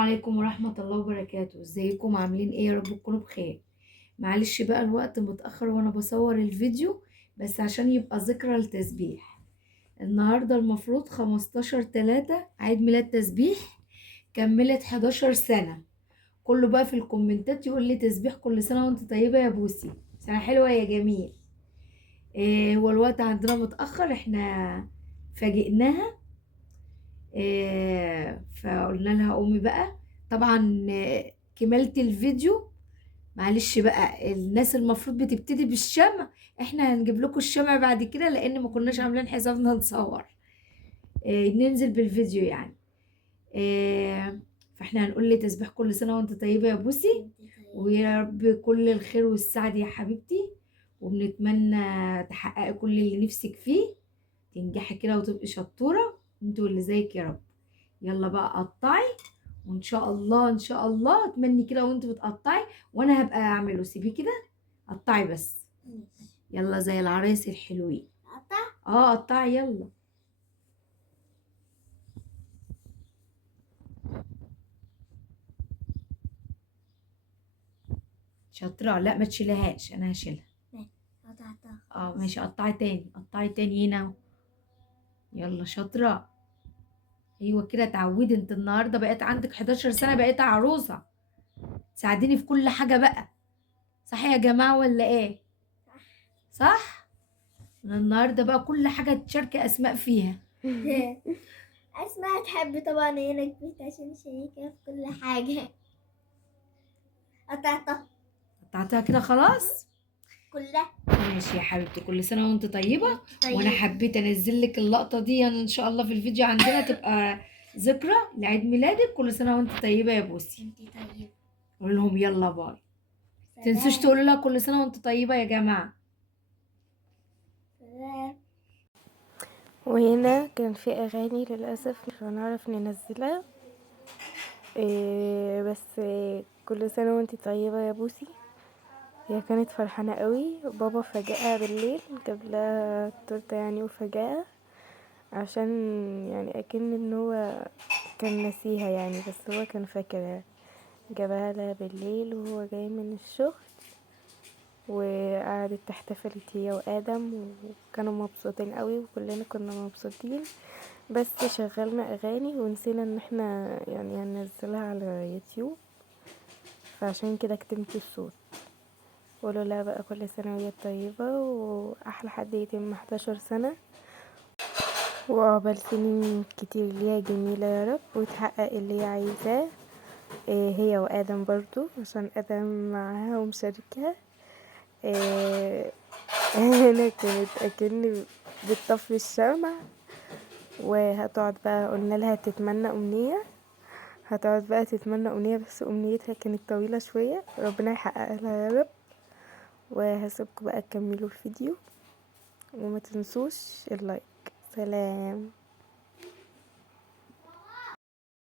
عليكم ورحمة الله وبركاته. ازيكم عاملين ايه؟ يا رب تكونوا بخير. معلش بقى الوقت متأخر وانا بصور الفيديو، بس عشان يبقى ذكرى لتسبيح. النهاردة المفروض 15/3 عيد ميلاد تسبيح، كملت 11 سنة. كله بقى في الكومنتات يقول لي تسبيح كل سنة وانت طيبة يا بوسي، سنة حلوة يا جميل. هو الوقت عندنا متأخر، احنا فاجئناها. فقلنا لها قومي بقى. طبعا كملت الفيديو. معلش بقى، الناس المفروض بتبتدي بالشمع، احنا هنجيب لكم الشمع بعد كده لان ما كناش عاملين حسابنا نصور. ننزل بالفيديو يعني. فاحنا هنقول لتسبيح كل سنة وانت طيبة يا بوسي، ويا رب كل الخير والسعد يا حبيبتي، وبنتمنى تحققي كل اللي نفسك فيه، تنجحي كده وتبقي شطورة انت واللي زيك يا رب. يلا بقى قطعي، وان شاء الله ان شاء الله اتمني كده وانت بتقطعي، وانا هبقى اعمله. سيبيه كده، قطعي بس. يلا زي العرايس الحلوين. قطع. قطعي يلا. شاطرة. لا ما تشيلهاش، انا هشيلها. قطعتها. ماشي، قطعي تاني، قطعي تاني هنا. يلا شاطرة. ايوه كده، اتعودي. انت النهارده بقيت عندك 11 سنة، بقيت عروسة. تساعديني في كل حاجة بقى. صح يا جماعة ولا ايه؟ صح. انا النهارده بقى كل حاجة تشاركي اسماء فيها. أسماء تحب طبعا هنا كبيرة عشان شريكة في كل حاجة. قطعتها قطعتها كده خلاص. كلها. ماشي يا حبيبتي، كل سنة وانت طيبة. طيب. وانا حبيت انزل لك اللقطة دي يعني ان شاء الله في الفيديو عندنا تبقى ذكرى لعيد ميلادك. كل سنة وانت طيبة يا بوسي. انتي طيب. قول لهم يلا باي. سلام. تنسوش تقولوا لها كل سنة وانت طيبة يا جماعة. سلام. وهنا كان في اغاني للاسف مش هنعرف ننزلها. بس كل سنه وانتي طيبه يا بوسي. هي كانت فرحانه قوي. بابا فاجئها بالليل، جاب لها التورته يعني وفاجئها، عشان يعني اكن ان هو كان نسيها يعني، بس هو كان فاكرها. جابها لها بالليل وهو جاي من الشغل، وقعدت احتفلت هي وادم، وكانوا مبسوطين قوي وكلنا كنا مبسوطين. بس شغلنا اغاني ونسينا ان احنا يعني هننزلها على يوتيوب، فعشان كده كتمت الصوت. قولوا لا بقى كل سنة وهي طيبة، واحلى حد يتم 11 سنة، وعقبال سنين كتير ليها جميلة يا رب، وتحقق اللي هي عايزاه. هي وادم برضو، عشان ادم معاها ومشاركها. هنا كانت اكن بتطفي الشمع، وهتقعد بقى قلنا لها تتمنى امنية. هتقعد بقى تتمنى امنية، بس امنيتها كانت طويلة شوية، ربنا يحققها لها يا رب. وهسيبكم بقى تكملوا الفيديو، وما تنسوش اللايك. سلام.